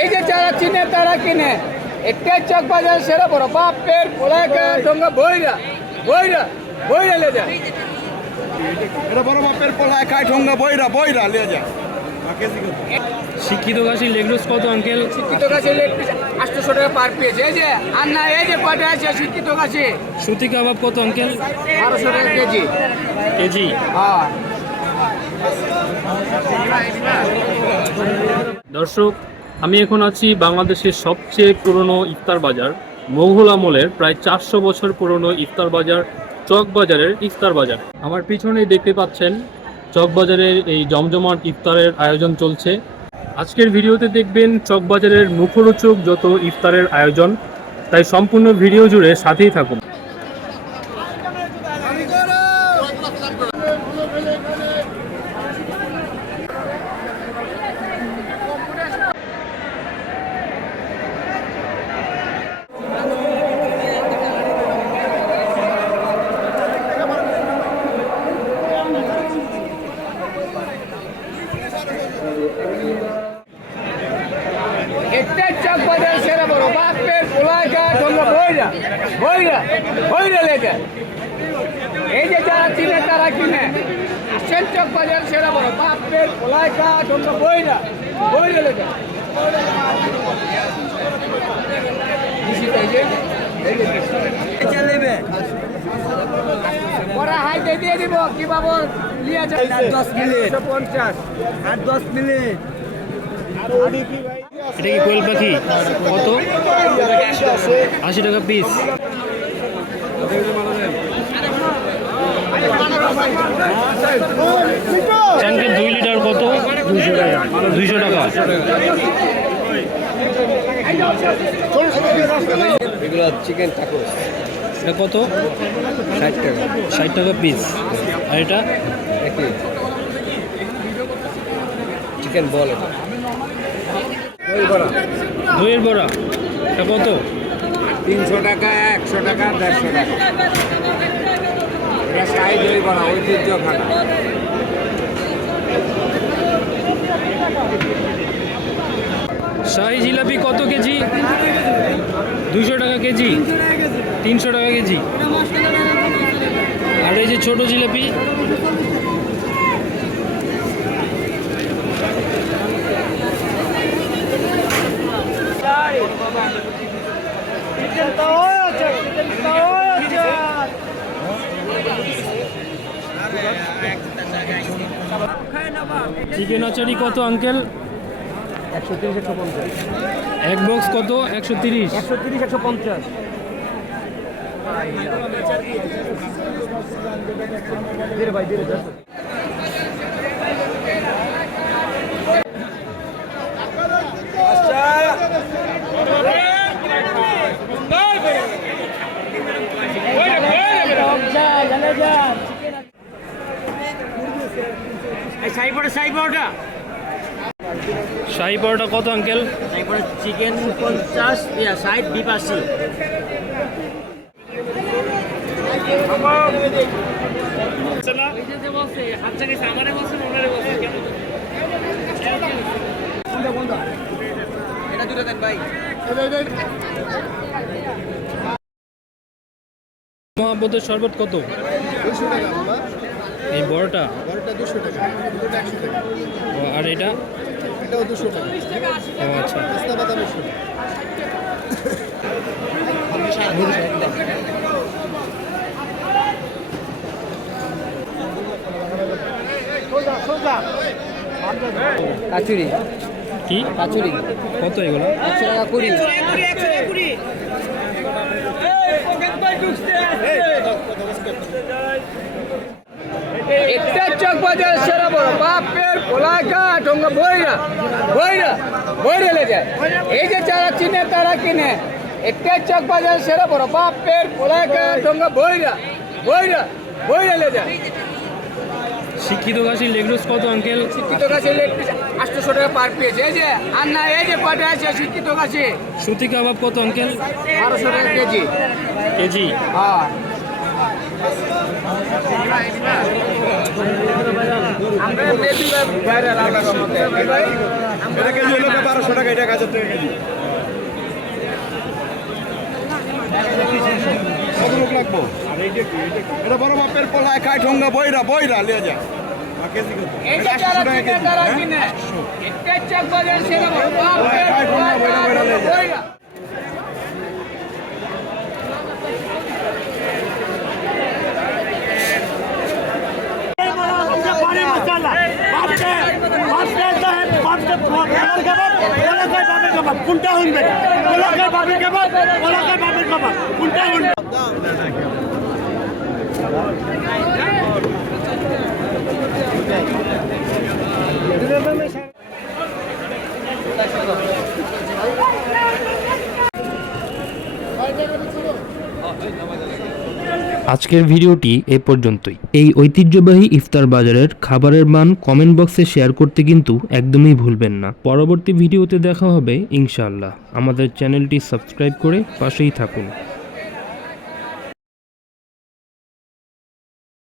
এই যে যারা চিনে তারা কিনে। এটাই চক বাজার সেরা বড় বাপের পোলাকা ঢঙ্গা বইরা বইরা বইরা লে যায়। এটা বড় বাপের পোলাকা ঢঙ্গা বইরা বইরা লে যায়। শিক্ষিত গাছি লেগ রোজ কত আঙ্কেল? শিক্ষিত গাছে লেগ পিস 800 টাকা পার পিস। এই যে আর না এই যে কয়টা আছে শিক্ষিত গাছে সুতি কাবাব কত আঙ্কেল? 1200 টাকা কেজি। কেজি? হ্যাঁ। দর্শক, আমি এখন আছি বাংলাদেশের সবচেয়ে পুরনো ইফতার বাজার, মোগল আমলের প্রায় 400 বছর পুরনো ইফতার বাজার চক বাজারের ইফতার বাজার। আমার পিছনেই দেখতে পাচ্ছেন চক বাজারের এই জমজমাট ইফতারের আয়োজন চলছে। আজকের ভিডিওতে দেখবেন চক বাজারের মুখরোচক যত ইফতারের আয়োজন, তাই সম্পূর্ণ ভিডিও জুড়ে সাথেই থাকুন। এটাই চক বাজার সেরা বড় বাপের পোলাকা ঢঙ্গা বইরা বইরা বইরা লে যায়। এই যে যারা চিনে তারা কিনে। আসেন চক বাজার সেরা বড় বাপের পোলাকা ঢঙ্গা বইরা বইরা লে যায়। ওরা হাইতে দিয়ে দিব কি বাবু লিয়ে যায় 10 মিনিট 150 আর 10 মিনিট। এটা কি কোয়েল পাখি? কত? 80 টাকা পিস। চাঙ্কের 2 লিটার কত? 200 টাকা। 200 টাকা। এগুলো চিকেন টাকোস। এটা কত? 60 টাকা। 60 টাকা পিস। আর এটা? একই চিকেন বল। এটা দইয়ের বড়া। এটা কত? 300 টাকা, 100 টাকা, 150 টাকা। এটা শাহী দই বড়া, ঐতিহ্য খানা। শাহী জিলাপি কত কেজি? 200 টাকা কেজি। 300 টাকা কেজি। আর এই যে ছোট জিলাপি? চিকেন আচারি কত আঙ্কেল? 130 150 এক বক্স কত? 130। 130 150। ধীরে ভাই ধীরে। শাহী পরোটা কত আঙ্কেল? Chicken 50 60 beep 80। এটা দুটো দেন ভাই। মহাব্বতের শরবত কত? 200 টাকা বাবা। এই বড়টা? বড়টা 200 টাকা, দুটোটা 100 টাকা। আর এটা? এটাও 200 টাকা। ও আচ্ছা। পেস্তা বাদাম 100 টাকা। কাচুরি কি? কাচুরি কত এগুলো? 100 টাকা 20। একটা চক বাজার সেরা বড় বাপের পোলাকা ঢঙ্গা বইরা বইরা বইরা লে যায়। এই যে যারা চিনে তারা কিনে। একটা চক বাজার সেরা বড় বাপের পোলাকা ঢঙ্গা বইরা বইরা বইরা লে যায়। শিক্ষিত গাছি লেগ রোজ কত আঙ্কেল? শিক্ষিত গাছে লেগ পিস 800 টাকা পার পিস। এই যে আর না এই যে কয়টা আছে শিক্ষিত গাছে সুতি কাবাব কত আঙ্কেল? 1200 টাকা কেজি। কেজি? হ্যাঁ। আমরা নেতি ভাইরাল আমরা এটা কেজি হলো 1200 টাকা, এটা 1000 টাকা কেজি। কত লোক লাগবো? এটা বড় মাপের পোলায় খায় ঠোঙ্গা বইরা বইরা লিয়ে যায়। এই যে যারা চিনে তারা কিনে এটা চক বাজার সেরা বড় বাপের পোলায় খায় ঠোঙ্গা বইরা। কোনটা শুনবে ওলাকার বাপের খাবার ওলাকার বাপের খাবার কোনটা শুনবে আজকের ভিডিওটি এ পর্যন্তই। এই ঐতিহ্যবাহী ইফতার বাজারের খাবারের মান কমেন্ট বক্সে শেয়ার করতে কিন্তু একদমই ভুলবেন না। পরবর্তী ভিডিওতে দেখা হবে ইনশাআল্লাহ। আমাদের চ্যানেলটি সাবস্ক্রাইব করে পাশেই থাকুন।